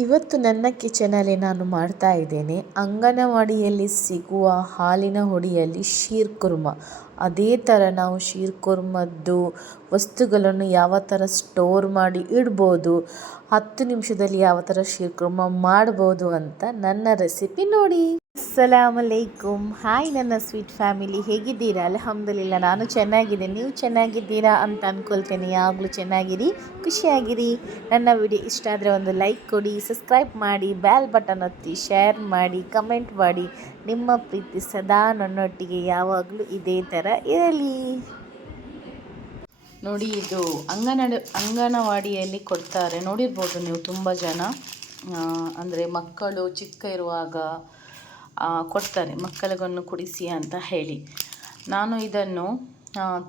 ಇವತ್ತು ನನ್ನ ಕಿಚನಲ್ಲಿ ನಾನು ಮಾಡ್ತಾ ಇದ್ದೇನೆ ಅಂಗನವಾಡಿಯಲ್ಲಿ ಸಿಗುವ ಹಾಲಿನ ಹುಡಿಯಲ್ಲಿ ಶೀರ್ ಕುರ್ಮ. ಅದೇ ಥರ ನಾವು ಶೀರ್ ಕುರ್ಮದ್ದು ವಸ್ತುಗಳನ್ನು ಯಾವ ಥರ ಸ್ಟೋರ್ ಮಾಡಿ ಇಡ್ಬೋದು, 10 ನಿಮಿಷದಲ್ಲಿ ಯಾವ ಥರ ಶೀರ್ ಕುರ್ಮ ಮಾಡ್ಬೋದು ಅಂತ ನನ್ನ ರೆಸಿಪಿ ನೋಡಿ. ಅಸ್ಸಲಾಮಲೈಕುಮ್. ಹಾಯ್ ನನ್ನ ಸ್ವೀಟ್ ಫ್ಯಾಮಿಲಿ, ಹೇಗಿದ್ದೀರಾ? ಅಲ್ಹಮ್ದುಲಿಲ್ಲ, ನಾನು ಚೆನ್ನಾಗಿದ್ದೀನಿ. ನೀವು ಚೆನ್ನಾಗಿದ್ದೀರಾ ಅಂತ ಅಂದ್ಕೊಳ್ತೇನೆ. ಯಾವಾಗಲೂ ಚೆನ್ನಾಗಿರಿ, ಖುಷಿಯಾಗಿರಿ. ನನ್ನ ವಿಡಿಯೋ ಇಷ್ಟ ಆದರೆ ಒಂದು ಲೈಕ್ ಕೊಡಿ, ಸಬ್ಸ್ಕ್ರೈಬ್ ಮಾಡಿ, ಬೆಲ್ ಬಟನ್ ಒತ್ತಿ, ಶೇರ್ ಮಾಡಿ, ಕಮೆಂಟ್ ಮಾಡಿ. ನಿಮ್ಮ ಪ್ರೀತಿ ಸದಾ ನನ್ನೊಟ್ಟಿಗೆ ಯಾವಾಗಲೂ ಇದೇ ಥರ ಇರಲಿ. ನೋಡಿ, ಇದು ಅಂಗನವಾಡಿಯಲ್ಲಿ ಕೊಡ್ತಾರೆ. ನೋಡಿರ್ಬೋದು ನೀವು ತುಂಬ ಜನ, ಅಂದರೆ ಮಕ್ಕಳು ಚಿಕ್ಕ ಇರುವಾಗ ಕೊಡ್ತಾರೆ ಮಕ್ಕಳಿಗನ್ನು ಕುಡಿಸಿ ಅಂತ ಹೇಳಿ. ನಾನು ಇದನ್ನು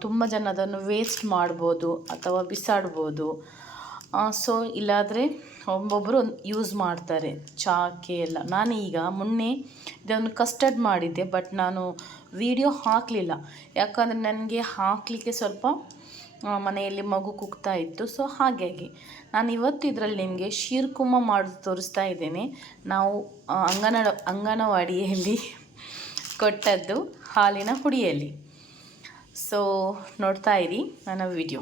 ತುಂಬ ಜನ ಅದನ್ನು ವೇಸ್ಟ್ ಮಾಡ್ಬೋದು ಅಥವಾ ಬಿಸಾಡ್ಬೋದು. ಸೊ ಇಲ್ಲಾದರೆ ಒಬ್ಬೊಬ್ಬರು ಯೂಸ್ ಮಾಡ್ತಾರೆ ಚಾಕ್ಕೆ ಎಲ್ಲ. ನಾನು ಈಗ ಮೊನ್ನೆ ಇದನ್ನು ಕಸ್ಟರ್ಡ್ ಮಾಡಿದ್ದೆ, ಬಟ್ ನಾನು ವಿಡಿಯೋ ಹಾಕಲಿಲ್ಲ. ಯಾಕಂದರೆ ನನಗೆ ಹಾಕಲಿಕ್ಕೆ ಸ್ವಲ್ಪ ಮನೆಯಲ್ಲಿ ಮಗು ಕುಗ್ತಾ ಇತ್ತು. ಸೊ ಹಾಗಾಗಿ ನಾನು ಇವತ್ತು ಇದರಲ್ಲಿ ನಿಮಗೆ ಶೀರ್ ಕುರ್ಮ ಮಾಡೋದು ತೋರಿಸ್ತಾ ಇದ್ದೇನೆ. ನಾವು ಅಂಗನವಾಡಿಯಲ್ಲಿ ಕೊಟ್ಟದ್ದು ಹಾಲಿನ ಹುಡಿಯಲ್ಲಿ. ಸೊ ನೋಡ್ತಾ ಇರಿ ನನ್ನ ವಿಡಿಯೋ.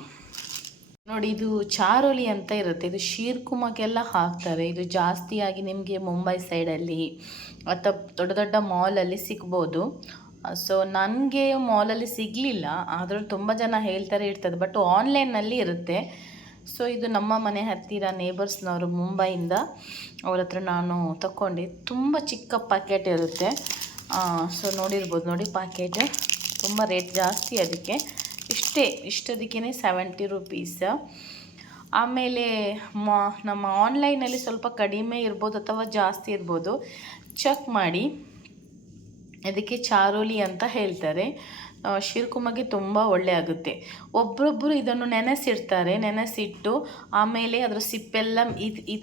ನೋಡಿ, ಇದು ಚಾರೋಲಿ ಅಂತ ಇರುತ್ತೆ. ಇದು ಶೀರ್ ಕುರ್ಮಕ್ಕೆಲ್ಲ ಹಾಕ್ತಾರೆ. ಇದು ಜಾಸ್ತಿಯಾಗಿ ನಿಮಗೆ ಮುಂಬೈ ಸೈಡಲ್ಲಿ ಅಥವಾ ದೊಡ್ಡ ದೊಡ್ಡ ಮಾಲಲ್ಲಿ ಸಿಗ್ಬೋದು. ಸೊ ನನಗೆ ಮಾಲಲ್ಲಿ ಸಿಗಲಿಲ್ಲ, ಆದರೂ ತುಂಬ ಜನ ಹೇಳ್ತಾರೆ ಇರ್ತದೆ, ಬಟ್ ಆನ್ಲೈನಲ್ಲಿ ಇರುತ್ತೆ. ಸೊ ಇದು ನಮ್ಮ ಮನೆ ಹತ್ತಿರ ನೇಬರ್ಸ್ನವರು ಮುಂಬೈಯಿಂದ, ಅವ್ರ ಹತ್ರ ನಾನು ತಗೊಂಡೆ. ತುಂಬ ಚಿಕ್ಕ ಪ್ಯಾಕೆಟ್ ಇರುತ್ತೆ. ಸೊ ನೋಡಿರ್ಬೋದು, ನೋಡಿ ಪ್ಯಾಕೆಟ್ ತುಂಬ ರೇಟ್ ಜಾಸ್ತಿ ಅದಕ್ಕೆ. ಇಷ್ಟದಕ್ಕೇ 70 ರೂಪೀಸ್. ಆಮೇಲೆ ನಮ್ಮ ಆನ್ಲೈನಲ್ಲಿ ಸ್ವಲ್ಪ ಕಡಿಮೆ ಇರ್ಬೋದು ಅಥವಾ ಜಾಸ್ತಿ ಇರ್ಬೋದು, ಚೆಕ್ ಮಾಡಿ. ಅದಕ್ಕೆ ಚಾರೋಲಿ ಅಂತ ಹೇಳ್ತಾರೆ. ಶೀರ್ ಕುರ್ಮಗೆ ತುಂಬ ಒಳ್ಳೆ ಆಗುತ್ತೆ. ಒಬ್ಬರೊಬ್ಬರು ಇದನ್ನು ನೆನೆಸಿಟ್ಟು ಆಮೇಲೆ ಅದರ ಸಿಪ್ಪೆಲ್ಲ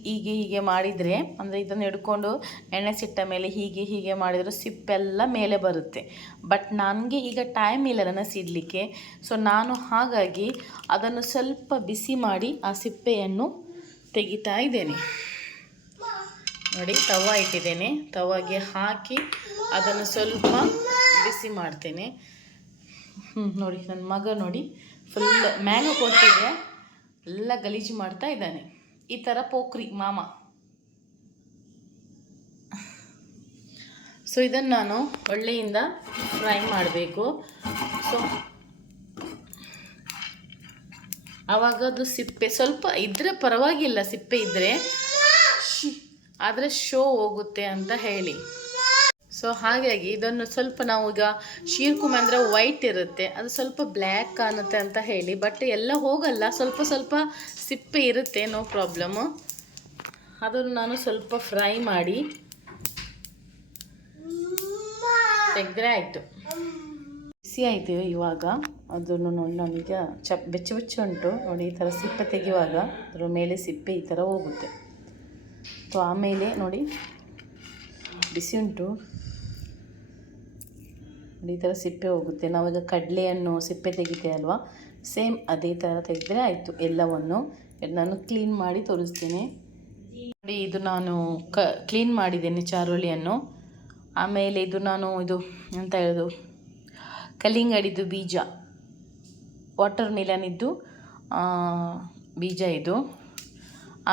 ಹೀಗೆ ಮಾಡಿದರೆ, ಅಂದರೆ ಇದನ್ನು ಹಿಡ್ಕೊಂಡು ನೆನೆಸಿಟ್ಟ ಮೇಲೆ ಹೀಗೆ ಮಾಡಿದರೆ ಸಿಪ್ಪೆಲ್ಲ ಮೇಲೆ ಬರುತ್ತೆ. ಬಟ್ ನನಗೆ ಈಗ ಟೈಮ್ ಇಲ್ಲ ನೆನೆಸಿಡಲಿಕ್ಕೆ. ಸೊ ನಾನು ಹಾಗಾಗಿ ಅದನ್ನು ಸ್ವಲ್ಪ ಬಿಸಿ ಮಾಡಿ ಆ ಸಿಪ್ಪೆಯನ್ನು ತೆಗಿತಾ ಇದ್ದೇನೆ. ನೋಡಿ, ತವ ಇಟ್ಟಿದ್ದೇನೆ. ತವಾಗೆ ಹಾಕಿ ಅದನ್ನು ಸ್ವಲ್ಪ ಬಿಸಿ ಮಾಡ್ತೇನೆ. ನೋಡಿ, ನನ್ನ ಮಗ ನೋಡಿ ಫುಲ್ ಮ್ಯಾಂಗೋ ಕೊಟ್ಟಿದೆ, ಎಲ್ಲ ಗಲೀಜು ಮಾಡ್ತಾ ಇದ್ದಾನೆ. ಈ ಥರ ಪೋಖ್ರಿ ಮಾಮ. ಸೊ ಇದನ್ನು ನಾನು ಒಳ್ಳೆಯಿಂದ ಫ್ರೈ ಮಾಡಬೇಕು. ಸೊ ಆವಾಗ ಅದು ಸಿಪ್ಪೆ ಸ್ವಲ್ಪ ಇದ್ದರೆ ಪರವಾಗಿಲ್ಲ, ಸಿಪ್ಪೆ ಇದ್ದರೆ, ಆದರೆ ಶೋ ಹೋಗುತ್ತೆ ಅಂತ ಹೇಳಿ. ಸೊ ಹಾಗಾಗಿ ಇದನ್ನು ಸ್ವಲ್ಪ ನಾವು ಈಗ ಶೀರ್ ಕುರ್ಮ ಅಂದರೆ ವೈಟ್ ಇರುತ್ತೆ, ಅದು ಸ್ವಲ್ಪ ಬ್ಲ್ಯಾಕ್ ಕಾಣುತ್ತೆ ಅಂತ ಹೇಳಿ, ಬಟ್ ಎಲ್ಲ ಹೋಗಲ್ಲ, ಸ್ವಲ್ಪ ಸಿಪ್ಪೆ ಇರುತ್ತೆ, ನೋ ಪ್ರಾಬ್ಲಮ್ಮು. ಅದನ್ನು ನಾನು ಸ್ವಲ್ಪ ಫ್ರೈ ಮಾಡಿ ತೆಗೆದ್ರೆ ಆಯಿತು. ಬಿಸಿ ಆಯಿತು ಇವಾಗ. ಅದನ್ನು ನೋಡಿ, ನಾನೀಗ ಬೆಚ್ಚ ಉಂಟು ನೋಡಿ. ಈ ಥರ ಸಿಪ್ಪೆ ತೆಗೆಯುವಾಗ ಅದರ ಮೇಲೆ ಸಿಪ್ಪೆ ಈ ಥರ ಹೋಗುತ್ತೆ. ಸೊ ಆಮೇಲೆ ನೋಡಿ, ಬಿಸಿ ಉಂಟು ನೋಡಿ, ಈ ಥರ ಸಿಪ್ಪೆ ಹೋಗುತ್ತೆ. ನಾವೀಗ ಕಡಲೆಯನ್ನು ಸಿಪ್ಪೆ ತೆಗಿತೇವೆ ಅಲ್ವಾ, ಸೇಮ್ ಅದೇ ಥರ ತೆಗೆದ್ರೆ ಆಯಿತು. ಎಲ್ಲವನ್ನು ನಾನು ಕ್ಲೀನ್ ಮಾಡಿ ತೋರಿಸ್ತೇನೆ. ನೋಡಿ, ಇದು ನಾನು ಕ್ಲೀನ್ ಮಾಡಿದ್ದೇನೆ ಚಾರೋಲಿಯನ್ನು. ಆಮೇಲೆ ಇದು ನಾನು ಇದು ಅಂತ ಹೇಳೋದು ಕಲ್ಲಿಂಗಡಿದು ಬೀಜ, ವಾಟರ್ ಮಿಲನಿದ್ದು ಬೀಜ ಇದು.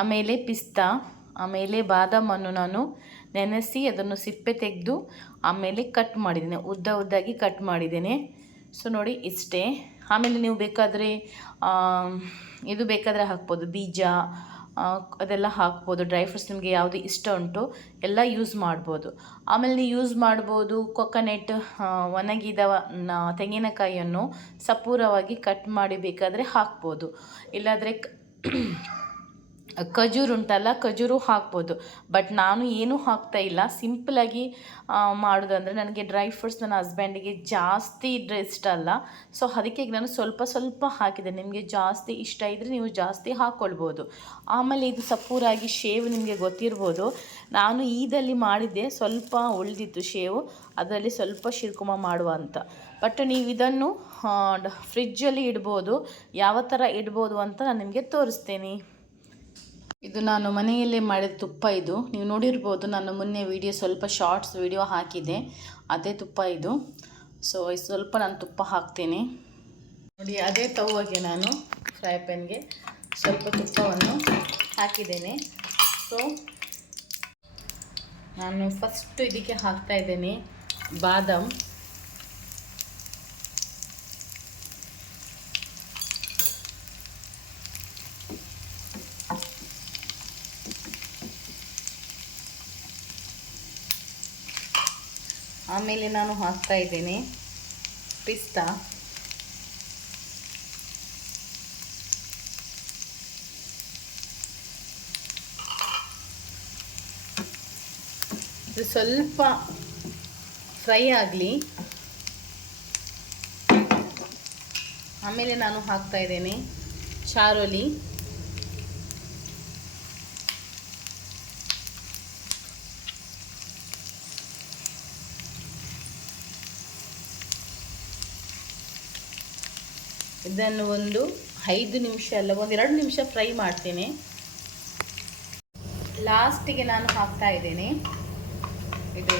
ಆಮೇಲೆ ಪಿಸ್ತಾ, ಆಮೇಲೆ ಬಾದಾಮನ್ನು ನಾನು ನೆನೆಸಿ ಅದನ್ನು ಸಿಪ್ಪೆ ತೆಗೆದು ಆಮೇಲೆ ಕಟ್ ಮಾಡಿದ್ದೇನೆ, ಉದ್ದಾಗಿ ಕಟ್ ಮಾಡಿದ್ದೇನೆ. ಸೊ ನೋಡಿ ಇಷ್ಟೇ. ಆಮೇಲೆ ನೀವು ಬೇಕಾದರೆ ಇದು ಬೇಕಾದರೆ ಹಾಕ್ಬೋದು, ಬೀಜ ಅದೆಲ್ಲ ಹಾಕ್ಬೋದು. ಡ್ರೈ ಫ್ರೂಟ್ಸ್ ನಿಮಗೆ ಯಾವುದು ಇಷ್ಟ ಉಂಟು ಎಲ್ಲ ಯೂಸ್ ಮಾಡ್ಬೋದು. ಆಮೇಲೆ ನೀವು ಯೂಸ್ ಮಾಡ್ಬೋದು ಕೊಕೊನೆಟ್, ಒಣಗಿದ ತೆಂಗಿನಕಾಯಿಯನ್ನು ಸಪೂರವಾಗಿ ಕಟ್ ಮಾಡಿ ಬೇಕಾದರೆ ಹಾಕ್ಬೋದು. ಇಲ್ಲಾದರೆ ಖಜೂರು ಉಂಟಲ್ಲ, ಖಜೂರು ಹಾಕ್ಬೋದು. ಬಟ್ ನಾನು ಏನೂ ಹಾಕ್ತಾ ಇಲ್ಲ, ಸಿಂಪಲಾಗಿ ಮಾಡೋದಂದರೆ ನನಗೆ ಡ್ರೈ ಫ್ರೂಟ್ಸ್ ನನ್ನ ಹಸ್ಬೆಂಡಿಗೆ ಜಾಸ್ತಿ ಇಷ್ಟ ಅಲ್ಲ. ಸೊ ಅದಕ್ಕೆ ನಾನು ಸ್ವಲ್ಪ ಹಾಕಿದೆ. ನಿಮಗೆ ಜಾಸ್ತಿ ಇಷ್ಟ ಇದ್ದರೆ ನೀವು ಜಾಸ್ತಿ ಹಾಕ್ಕೊಳ್ಬೋದು. ಆಮೇಲೆ ಇದು ಸಪೂರಾಗಿ ಶೇವ್ ನಿಮಗೆ ಗೊತ್ತಿರ್ಬೋದು, ನಾನು ಈದಲ್ಲಿ ಮಾಡಿದ್ದೆ, ಸ್ವಲ್ಪ ಉಳಿದಿತ್ತು ಶೇವು, ಅದರಲ್ಲಿ ಸ್ವಲ್ಪ ಶೀರ್ ಕುರ್ಮ ಮಾಡುವ ಅಂತ. ಬಟ್ ನೀವು ಇದನ್ನು ಫ್ರಿಜ್ಜಲ್ಲಿ ಇಡ್ಬೋದು. ಯಾವ ಥರ ಇಡ್ಬೋದು ಅಂತ ನಾನು ನಿಮಗೆ ತೋರಿಸ್ತೇನೆ. ಇದು ನಾನು ಮನೆಯಲ್ಲೇ ಮಾಡಿದ ತುಪ್ಪ. ಇದು ನೀವು ನೋಡಿರ್ಬೋದು, ನಾನು ಮೊನ್ನೆ ಸ್ವಲ್ಪ ಶಾರ್ಟ್ಸ್ ವಿಡಿಯೋ ಹಾಕಿದೆ, ಅದೇ ತುಪ್ಪ ಇದು. ಸೊ ಸ್ವಲ್ಪ ನಾನು ತುಪ್ಪ ಹಾಕ್ತೀನಿ ನೋಡಿ. ಅದೇ ತವಾಗೆ ನಾನು ಫ್ರೈ ಪ್ಯಾನ್ಗೆ ಸ್ವಲ್ಪ ತುಪ್ಪವನ್ನು ಹಾಕಿದ್ದೇನೆ. ಸೊ ನಾನು ಫಸ್ಟ್ ಇದಕ್ಕೆ ಹಾಕ್ತಾ ಇದ್ದೇನೆ ಬಾದಾಮ್. ಆಮೇಲೆ ನಾನು ಹಾಕ್ತಾ ಇದ್ದೇನೆ ಪಿಸ್ತಾ. ಇದು ಸ್ವಲ್ಪ ಫ್ರೈ ಆಗಲಿ. ಆಮೇಲೆ ನಾನು ಹಾಕ್ತಾ ಇದ್ದೇನೆ ಚಾರೋಲಿ. ಇದನ್ನು ಒಂದು 5 ನಿಮಿಷ ಅಲ್ಲ, ಒಂದು 2 ನಿಮಿಷ ಫ್ರೈ ಮಾಡ್ತೇನೆ. ಲಾಸ್ಟಿಗೆ ನಾನು ಹಾಕ್ತಾ ಇದ್ದೇನೆ ಇದು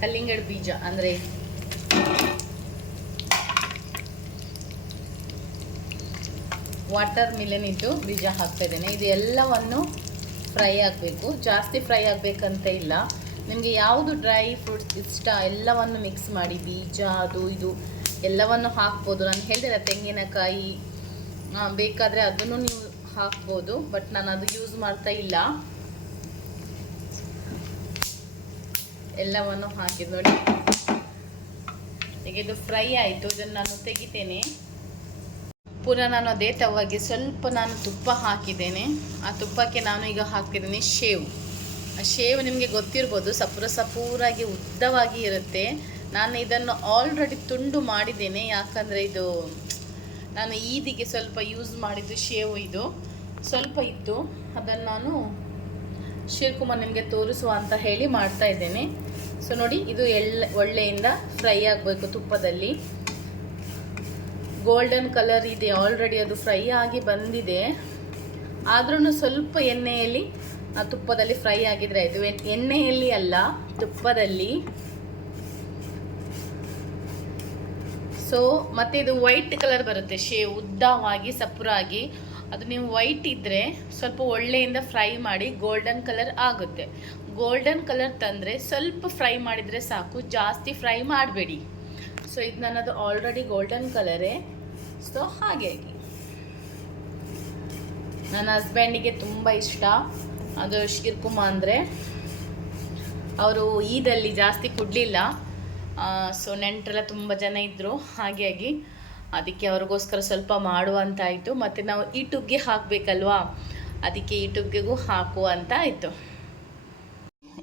ಕಲ್ಲಿಂಗಡಿ ಬೀಜ, ಅಂದರೆ ವಾಟರ್ ಮಿಲನ್ ಇದ್ದು ಬೀಜ ಹಾಕ್ತಾ ಇದ್ದೇನೆ. ಇದು ಎಲ್ಲವನ್ನು ಫ್ರೈ ಆಗಬೇಕು, ಜಾಸ್ತಿ ಫ್ರೈ ಆಗಬೇಕಂತ ಇಲ್ಲ. ನಿಮಗೆ ಯಾವುದು ಡ್ರೈ ಫ್ರೂಟ್ಸ್ ಇಷ್ಟ ಎಲ್ಲವನ್ನು ಮಿಕ್ಸ್ ಮಾಡಿ, ಬೀಜ ಅದು ಇದು ಎಲ್ಲವನ್ನು ಹಾಕ್ಬೋದು. ನಾನು ಹೇಳಿದೆ ತೆಂಗಿನಕಾಯಿ ಬೇಕಾದರೆ ಅದನ್ನು ನೀವು ಹಾಕ್ಬೋದು, ಬಟ್ ನಾನು ಅದು ಯೂಸ್ ಮಾಡ್ತಾ ಇಲ್ಲ. ಎಲ್ಲವನ್ನು ಹಾಕಿದ್ದು ನೋಡಿ. ಈಗ ಇದು ಫ್ರೈ ಆಯಿತು, ಇದನ್ನು ನಾನು ತೆಗಿತೇನೆ. ಪುನಃ ನಾನು ಅದೇ ತವಾಗೆ ಸ್ವಲ್ಪ ನಾನು ತುಪ್ಪ ಹಾಕಿದ್ದೇನೆ. ಆ ತುಪ್ಪಕ್ಕೆ ನಾನು ಈಗ ಹಾಕ್ತಿದ್ದೀನಿ ಶೇವ್. ಆ ಶೇವ್ ನಿಮಗೆ ಗೊತ್ತಿರ್ಬೋದು, ಸಪೂರಾಗಿ ಉದ್ದವಾಗಿ ಇರುತ್ತೆ. ನಾನು ಇದನ್ನು ಆಲ್ರೆಡಿ ತುಂಡು ಮಾಡಿದ್ದೇನೆ, ಯಾಕಂದರೆ ಇದು ನಾನು ಈದಿಗೆ ಸ್ವಲ್ಪ ಯೂಸ್ ಮಾಡಿದ್ದು ಶೇವ್. ಇದು ಸ್ವಲ್ಪ ಇತ್ತು, ಅದನ್ನು ನಾನು ಶೀರ್ಕುಮಾರ್ ನಿಮಗೆ ತೋರಿಸುವ ಅಂತ ಹೇಳಿ ಮಾಡ್ತಾ ಇದ್ದೇನೆ. ಸೊ ನೋಡಿ, ಇದು ಒಳ್ಳೆಯಿಂದ ಫ್ರೈ ಆಗಬೇಕು ತುಪ್ಪದಲ್ಲಿ. ಗೋಲ್ಡನ್ ಕಲರ್ ಇದೆ ಆಲ್ರೆಡಿ, ಅದು ಫ್ರೈ ಆಗಿ ಬಂದಿದೆ. ಆದ್ರೂ ಸ್ವಲ್ಪ ಎಣ್ಣೆಯಲ್ಲಿ ತುಪ್ಪದಲ್ಲಿ ಫ್ರೈ ಆಗಿದ್ರೆ ಆಯಿತು. ಎಣ್ಣೆಯಲ್ಲಿ ಅಲ್ಲ, ತುಪ್ಪದಲ್ಲಿ. ಸೊ ಮತ್ತೆ ಇದು ವೈಟ್ ಕಲರ್ ಬರುತ್ತೆ ಶೇವ್, ಉದ್ದವಾಗಿ ಸಪುರಾಗಿ. ಅದು ನೀವು ವೈಟ್ ಇದ್ದರೆ ಸ್ವಲ್ಪ ಒಳ್ಳೆಯಿಂದ ಫ್ರೈ ಮಾಡಿ ಗೋಲ್ಡನ್ ಕಲರ್ ಆಗುತ್ತೆ. ಗೋಲ್ಡನ್ ಕಲರ್ ತಂದರೆ ಸ್ವಲ್ಪ ಫ್ರೈ ಮಾಡಿದರೆ ಸಾಕು, ಜಾಸ್ತಿ ಫ್ರೈ ಮಾಡಬೇಡಿ. ಸೊ ಇದು ನನ್ನದು ಆಲ್ರೆಡಿ ಗೋಲ್ಡನ್ ಕಲರೇ. ಸೊ ಹಾಗಾಗಿ ನನ್ನ ಹಸ್ಬೆಂಡಿಗೆ ತುಂಬ ಇಷ್ಟ ಅದು ಶೀರ್ಕುಮಾ ಅಂದರೆ. ಅವರು ಈದಲ್ಲಿ ಜಾಸ್ತಿ ಕೊಡಲಿಲ್ಲ, ಸೊ ನೆಂಟರೆಲ್ಲ ತುಂಬ ಜನ ಇದ್ದರು, ಹಾಗಾಗಿ ಅದಕ್ಕೆ ಅವ್ರಿಗೋಸ್ಕರ ಸ್ವಲ್ಪ ಮಾಡುವಂತಾಯಿತು. ಮತ್ತು ನಾವು ಯೂಟ್ಯೂಬ್ಗೆ ಹಾಕಬೇಕಲ್ವಾ, ಅದಕ್ಕೆ ಯೂಟ್ಯೂಬ್ಗೆಗೂ ಹಾಕುವ ಅಂತ ಆಯಿತು.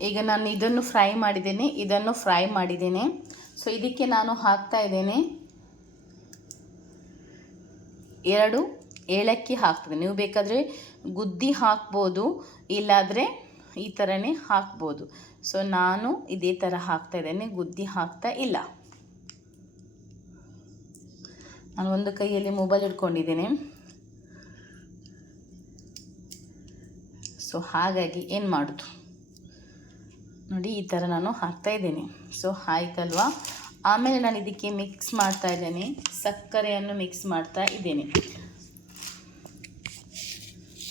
ಈಗ ನಾನು ಇದನ್ನು ಫ್ರೈ ಮಾಡಿದ್ದೇನೆ, ಇದನ್ನು ಫ್ರೈ ಮಾಡಿದ್ದೇನೆ. ಸೊ ಇದಕ್ಕೆ ನಾನು ಹಾಕ್ತಾ ಇದ್ದೇನೆ 2 ಏಲಕ್ಕಿ ಹಾಕ್ತೇನೆ. ನೀವು ಬೇಕಾದರೆ ಗುದ್ದಿ ಹಾಕ್ಬೋದು, ಇಲ್ಲಾದರೆ ಈ ಥರನೇ ಹಾಕ್ಬೋದು. ಸೊ ನಾನು ಇದೇ ಥರ ಹಾಕ್ತಾ ಇದ್ದೇನೆ, ಗುದ್ದಿ ಹಾಕ್ತಾ ಇಲ್ಲ. ನಾನು ಒಂದು ಕೈಯಲ್ಲಿ ಮೊಬೈಲ್ ಇಟ್ಕೊಂಡಿದ್ದೇನೆ. ಸೊ ಹಾಗಾಗಿ ಏನು ಮಾಡೋದು ನೋಡಿ, ಈ ಥರ ನಾನು ಹಾಕ್ತಾ ಇದ್ದೇನೆ. ಸೊ ಆಯ್ತಲ್ವಾ. ಆಮೇಲೆ ನಾನು ಇದಕ್ಕೆ ಮಿಕ್ಸ್ ಮಾಡ್ತಾ ಇದ್ದೇನೆ, ಸಕ್ಕರೆಯನ್ನು ಮಿಕ್ಸ್ ಮಾಡ್ತಾ ಇದ್ದೇನೆ.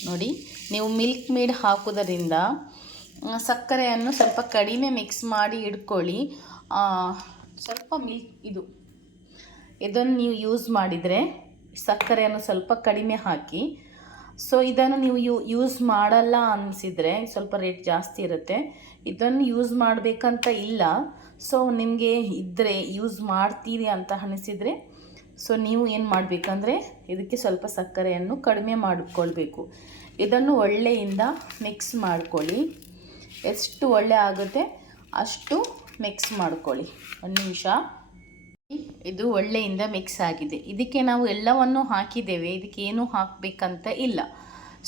ನೋಡಿ, ನೀವು ಮಿಲ್ಕ್ ಮೇಡ್ ಹಾಕೋದರಿಂದ ಸಕ್ಕರೆಯನ್ನು ಸ್ವಲ್ಪ ಕಡಿಮೆ ಮಿಕ್ಸ್ ಮಾಡಿ ಇಟ್ಕೊಳ್ಳಿ. ಸ್ವಲ್ಪ ಇದನ್ನು ನೀವು ಯೂಸ್ ಮಾಡಿದರೆ ಸಕ್ಕರೆಯನ್ನು ಸ್ವಲ್ಪ ಕಡಿಮೆ ಹಾಕಿ. ಸೊ ಇದನ್ನು ನೀವು ಯೂಸ್ ಮಾಡಲ್ಲ ಅನಿಸಿದರೆ, ಸ್ವಲ್ಪ ರೇಟ್ ಜಾಸ್ತಿ ಇರುತ್ತೆ, ಇದನ್ನು ಯೂಸ್ ಮಾಡಬೇಕಂತ ಇಲ್ಲ. ಸೊ ನಿಮಗೆ ಇದ್ದರೆ ಯೂಸ್ ಮಾಡ್ತೀರಿ ಅಂತ ಅನಿಸಿದರೆ, ಸೊ ನೀವು ಏನು ಮಾಡಬೇಕಂದ್ರೆ ಇದಕ್ಕೆ ಸ್ವಲ್ಪ ಸಕ್ಕರೆಯನ್ನು ಕಡಿಮೆ ಮಾಡಿಕೊಳ್ಬೇಕು. ಇದನ್ನು ಒಳ್ಳೆಯಿಂದ ಮಿಕ್ಸ್ ಮಾಡ್ಕೊಳ್ಳಿ. ಎಷ್ಟು ಒಳ್ಳೆ ಆಗುತ್ತೆ ಅಷ್ಟು ಮಿಕ್ಸ್ ಮಾಡ್ಕೊಳ್ಳಿ. 1 ನಿಮಿಷ. ಇದು ಒಳ್ಳೆಯಿಂದ ಮಿಕ್ಸ್ ಆಗಿದೆ. ಇದಕ್ಕೆ ನಾವು ಎಲ್ಲವನ್ನು ಹಾಕಿದ್ದೇವೆ, ಇದಕ್ಕೆ ಏನೂ ಹಾಕಬೇಕಂತ ಇಲ್ಲ.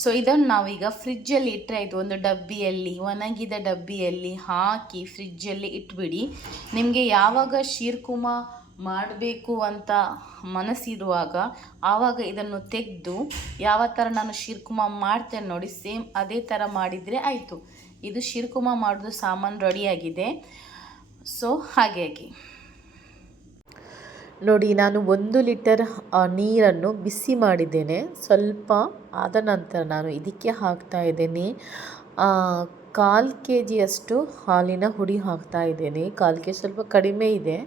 ಸೊ ಇದನ್ನು ನಾವೀಗ ಫ್ರಿಜ್ಜಲ್ಲಿ ಇಟ್ಟರೆ ಆಯಿತು. ಒಂದು ಡಬ್ಬಿಯಲ್ಲಿ, ಒಣಗಿದ ಡಬ್ಬಿಯಲ್ಲಿ ಹಾಕಿ ಫ್ರಿಜ್ಜಲ್ಲಿ ಇಟ್ಬಿಡಿ. ನಿಮಗೆ ಯಾವಾಗ ಶೀರ್ಕುಮಾ ಮಾಡಬೇಕು ಅಂತ ಮನಸ್ಸಿರುವಾಗ ಆವಾಗ ಇದನ್ನು ತೆಗೆದು ಯಾವ ಥರ ನಾನು ಶಿರ್ಕುಮ ಮಾಡ್ತೇನೆ ನೋಡಿ, ಸೇಮ್ ಅದೇ ಥರ ಮಾಡಿದರೆ ಆಯಿತು. ಇದು ಶಿರ್ಕುಮ ಮಾಡೋದು ಸಾಮಾನು ರೆಡಿಯಾಗಿದೆ. ಸೊ ಹಾಗಾಗಿ ನೋಡಿ, ನಾನು 1 ಲೀಟರ್ ನೀರನ್ನು ಬಿಸಿ ಮಾಡಿದ್ದೇನೆ. ಸ್ವಲ್ಪ ಆದ ನಂತರ ನಾನು ಇದಕ್ಕೆ ಹಾಕ್ತಾ ಇದ್ದೇನೆ 1/4 kg ಹಾಲಿನ ಹುಡಿ ಹಾಕ್ತಾ ಇದ್ದೇನೆ. 1/4 kg ಸ್ವಲ್ಪ ಕಡಿಮೆ ಇದೆ.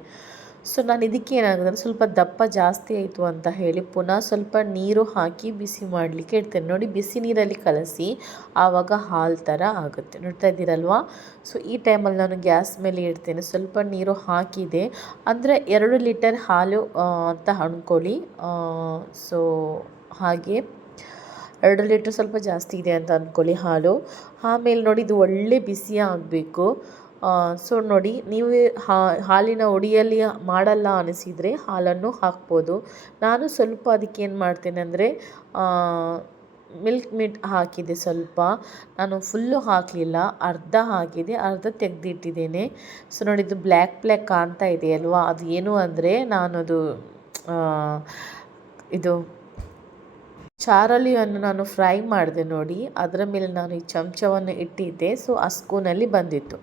ಸೊ ನಾನು ಇದಕ್ಕೆ ಏನಾಗುತ್ತೆ, ಸ್ವಲ್ಪ ದಪ್ಪ ಜಾಸ್ತಿ ಆಯಿತು ಅಂತ ಹೇಳಿ ಪುನಃ ಸ್ವಲ್ಪ ನೀರು ಹಾಕಿ ಬಿಸಿ ಮಾಡಲಿಕ್ಕೆ ಇಡ್ತೇನೆ. ನೋಡಿ, ಬಿಸಿ ನೀರಲ್ಲಿ ಕಲಸಿ ಆವಾಗ ಹಾಲು ಥರ ಆಗುತ್ತೆ. ನೋಡ್ತಾ ಇದ್ದೀರಲ್ವಾ? ಸೊ ಈ ಟೈಮಲ್ಲಿ ನಾನು ಗ್ಯಾಸ್ ಮೇಲೆ ಇಡ್ತೇನೆ. ಸ್ವಲ್ಪ ನೀರು ಹಾಕಿದೆ ಅಂದರೆ 2 ಲೀಟರ್ ಹಾಲು ಅಂತ ಅಂದ್ಕೊಳ್ಳಿ. ಸೊ ಹಾಗೆ 2 ಲೀಟ್ರ್ ಸ್ವಲ್ಪ ಜಾಸ್ತಿ ಇದೆ ಅಂತ ಅಂದ್ಕೊಳ್ಳಿ ಹಾಲು. ಆಮೇಲೆ ನೋಡಿ, ಇದು ಒಳ್ಳೆ ಬಿಸಿ ಆಗಬೇಕು. ಸೊ ನೋಡಿ, ನೀವು ಹಾಲಿನ ಹುಡಿಯಲ್ಲಿ ಮಾಡಲ್ಲ ಅನಿಸಿದರೆ ಹಾಲನ್ನು ಹಾಕ್ಬೋದು. ನಾನು ಸ್ವಲ್ಪ ಅದಕ್ಕೆ ಏನು ಮಾಡ್ತೇನೆ ಅಂದರೆ ಮಿಲ್ಕ್ ಮೇಡ್ ಹಾಕಿದೆ ಸ್ವಲ್ಪ. ನಾನು ಫುಲ್ಲು ಹಾಕಲಿಲ್ಲ, ಅರ್ಧ ಹಾಕಿದೆ, ಅರ್ಧ ತೆಗೆದಿಟ್ಟಿದ್ದೇನೆ. ಸೊ ನೋಡಿ, ಇದು ಬ್ಲ್ಯಾಕ್ ಕಾಣ್ತಾ ಇದೆ ಅಲ್ವಾ? ಅದು ಏನು ಅಂದರೆ ನಾನದು ಇದು ಚಾರಲಿಯನ್ನು ನಾನು ಫ್ರೈ ಮಾಡಿದೆ ನೋಡಿ. ಅದರ ಮೇಲೆ ನಾನು ಈ ಚಮಚವನ್ನು ಇಟ್ಟಿದ್ದೆ. ಸೊ ಆ ಸ್ಪೂನಲ್ಲಿ ಬಂದಿತ್ತು.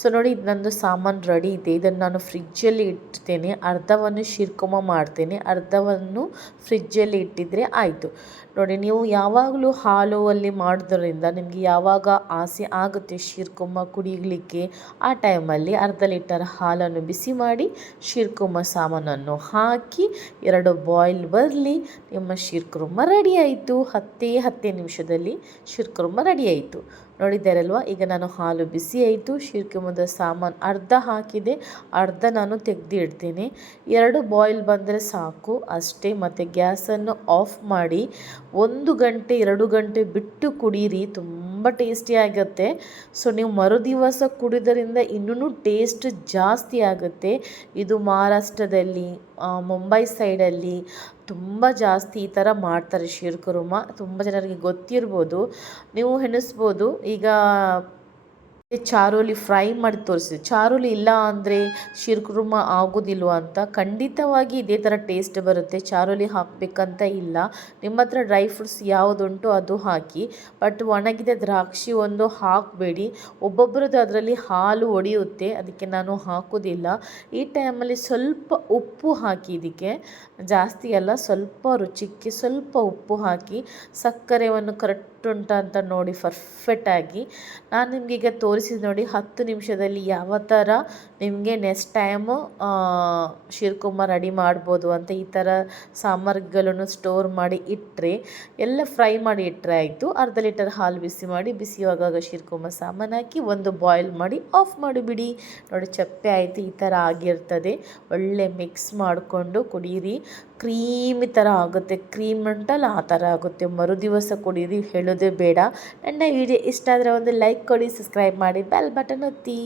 ಸೊ ನೋಡಿ, ಇದು ನಂದು ಸಾಮಾನು ರೆಡಿ ಇದೆ. ಇದನ್ನು ನಾನು ಫ್ರಿಜ್ಜಲ್ಲಿ ಇಡ್ತೇನೆ. ಅರ್ಧವನ್ನು ಶಿರ್ಕುಮ ಮಾಡ್ತೇನೆ, ಅರ್ಧವನ್ನು ಫ್ರಿಜ್ಜಲ್ಲಿ ಇಟ್ಟಿದ್ರೆ ಆಯಿತು. ನೋಡಿ, ನೀವು ಯಾವಾಗಲೂ ಹಾಲು ಅಲ್ಲಿ ಮಾಡೋದ್ರಿಂದ ನಿಮಗೆ ಯಾವಾಗ ಆಸೆ ಆಗುತ್ತೆ ಶಿರ್ಕುಮ ಕುಡಿಯಲಿಕ್ಕೆ, ಆ ಟೈಮಲ್ಲಿ 1/2 ಲೀಟರ್ ಹಾಲನ್ನು ಬಿಸಿ ಮಾಡಿ ಶಿರ್ಕುಮ ಸಾಮಾನನ್ನು ಹಾಕಿ 2 ಬಾಯ್ಲ್ ಬರಲಿ, ನಿಮ್ಮ ಶಿರ್ಕುರ್ಮ ರೆಡಿ ಆಯಿತು. 10 ನಿಮಿಷದಲ್ಲಿ ಶಿರ್ಕುರ್ಮ ರೆಡಿ ಆಯಿತು. ನೋಡಿದ್ದಾರಲ್ವ? ಈಗ ನಾನು ಹಾಲು ಬಿಸಿ ಆಯಿತು, ಶಿರ್ಕುಮದ ಸಾಮಾನು ಅರ್ಧ ಹಾಕಿದೆ, ಅರ್ಧ ನಾನು ತೆಗೆದು ಇಡ್ತೀನಿ. 2 ಬಾಯ್ಲ್ ಬಂದರೆ ಸಾಕು ಅಷ್ಟೇ. ಮತ್ತು ಗ್ಯಾಸನ್ನು ಆಫ್ ಮಾಡಿ 1 ಗಂಟೆ 2 ಗಂಟೆ ಬಿಟ್ಟು ಕುಡೀರಿ, ತುಂಬ ಟೇಸ್ಟಿ ಆಗುತ್ತೆ. ಸೊ ನೀವು ಮರುದಿವಸ ಕುಡಿಯೋದ್ರಿಂದ ಇನ್ನೂ ಟೇಸ್ಟ್ ಜಾಸ್ತಿ ಆಗುತ್ತೆ. ಇದು ಮಹಾರಾಷ್ಟ್ರದಲ್ಲಿ, ಮುಂಬೈ ಸೈಡಲ್ಲಿ ತುಂಬ ಜಾಸ್ತಿ ಈ ಥರ ಮಾಡ್ತಾರೆ ಶಿರ್ಕುರ್ಮ. ತುಂಬ ಜನರಿಗೆ ಗೊತ್ತಿರ್ಬೋದು, ನೀವು ಎಣಿಸ್ಬೋದು. ಈಗ ಚಾರೋಲಿ ಫ್ರೈ ಮಾಡಿ ತೋರಿಸಿದೆ. ಚಾರೋಲಿ ಇಲ್ಲ ಅಂದರೆ ಶಿರ್ಕುರ್ಮ ಆಗೋದಿಲ್ವ ಅಂತ? ಖಂಡಿತವಾಗಿ ಇದೇ ಥರ ಟೇಸ್ಟ್ ಬರುತ್ತೆ. ಚಾರೋಲಿ ಹಾಕಬೇಕಂತ ಇಲ್ಲ. ನಿಮ್ಮ ಹತ್ರ ಡ್ರೈ ಫ್ರೂಟ್ಸ್ ಯಾವುದುಂಟು ಅದು ಹಾಕಿ, ಬಟ್ ಒಣಗಿದ ದ್ರಾಕ್ಷಿ ಒಂದು ಹಾಕಬೇಡಿ. ಒಬ್ಬೊಬ್ಬರದ್ದು ಅದರಲ್ಲಿ ಹಾಲು ಒಡೆಯುತ್ತೆ, ಅದಕ್ಕೆ ನಾನು ಹಾಕೋದಿಲ್ಲ. ಈ ಟೈಮಲ್ಲಿ ಸ್ವಲ್ಪ ಉಪ್ಪು ಹಾಕಿ, ಇದಕ್ಕೆ ಜಾಸ್ತಿ ಅಲ್ಲ, ಸ್ವಲ್ಪ ರುಚಿಗೆ ಸ್ವಲ್ಪ ಉಪ್ಪು ಹಾಕಿ, ಸಕ್ಕರೆಯನ್ನು ಕರೆಕ್ಟ್ ಉಂಟ ಅಂತ ನೋಡಿ ಪರ್ಫೆಕ್ಟಾಗಿ. ನಾನು ನಿಮಗೆ ಈಗ ತೋರಿಸಿದ ನೋಡಿ 10 ನಿಮಿಷದಲ್ಲಿ ಯಾವ ಥರ ನಿಮಗೆ ನೆಕ್ಸ್ಟ್ ಟೈಮು ಶಿರ್ಕುರ್ಮ ರೆಡಿ ಮಾಡ್ಬೋದು ಅಂತ. ಈ ಥರ ಸಾಮಗ್ರಿಗಳನ್ನು ಸ್ಟೋರ್ ಮಾಡಿ ಇಟ್ಟರೆ, ಎಲ್ಲ ಫ್ರೈ ಮಾಡಿ ಇಟ್ಟರೆ ಆಯಿತು. 1/2 ಲೀಟರ್ ಹಾಲು ಬಿಸಿ ಮಾಡಿ, ಬಿಸಿಯಾಗಾಗ ಶಿರ್ಕುರ್ಮ ಸಾಮಾನು ಹಾಕಿ 1 ಬಾಯ್ಲ್ ಮಾಡಿ ಆಫ್ ಮಾಡಿಬಿಡಿ. ನೋಡಿ, ಚಪ್ಪೆ ಆಯಿತು, ಈ ಥರ ಆಗಿರ್ತದೆ. ಒಳ್ಳೆ ಮಿಕ್ಸ್ ಮಾಡಿಕೊಂಡು ಕುಡೀರಿ. ಕ್ರೀಮಿ ಥರ ಆಗುತ್ತೆ, ಕ್ರೀಮ್ ಉಂಟಲ್ಲ ಆ ಥರ ಆಗುತ್ತೆ. ಮರುದಿವಸ ಕುಡೀರಿ, ಹೇಳೋದೇ ಬೇಡ. ನನ್ನ ವಿಡಿಯೋ ಇಷ್ಟ ಆದರೆ ಒಂದು ಲೈಕ್ ಕೊಡಿ, ಸಬ್ಸ್ಕ್ರೈಬ್ ಮಾಡಿ, ಬೆಲ್ ಬಟನ್ ಒತ್ತಿ.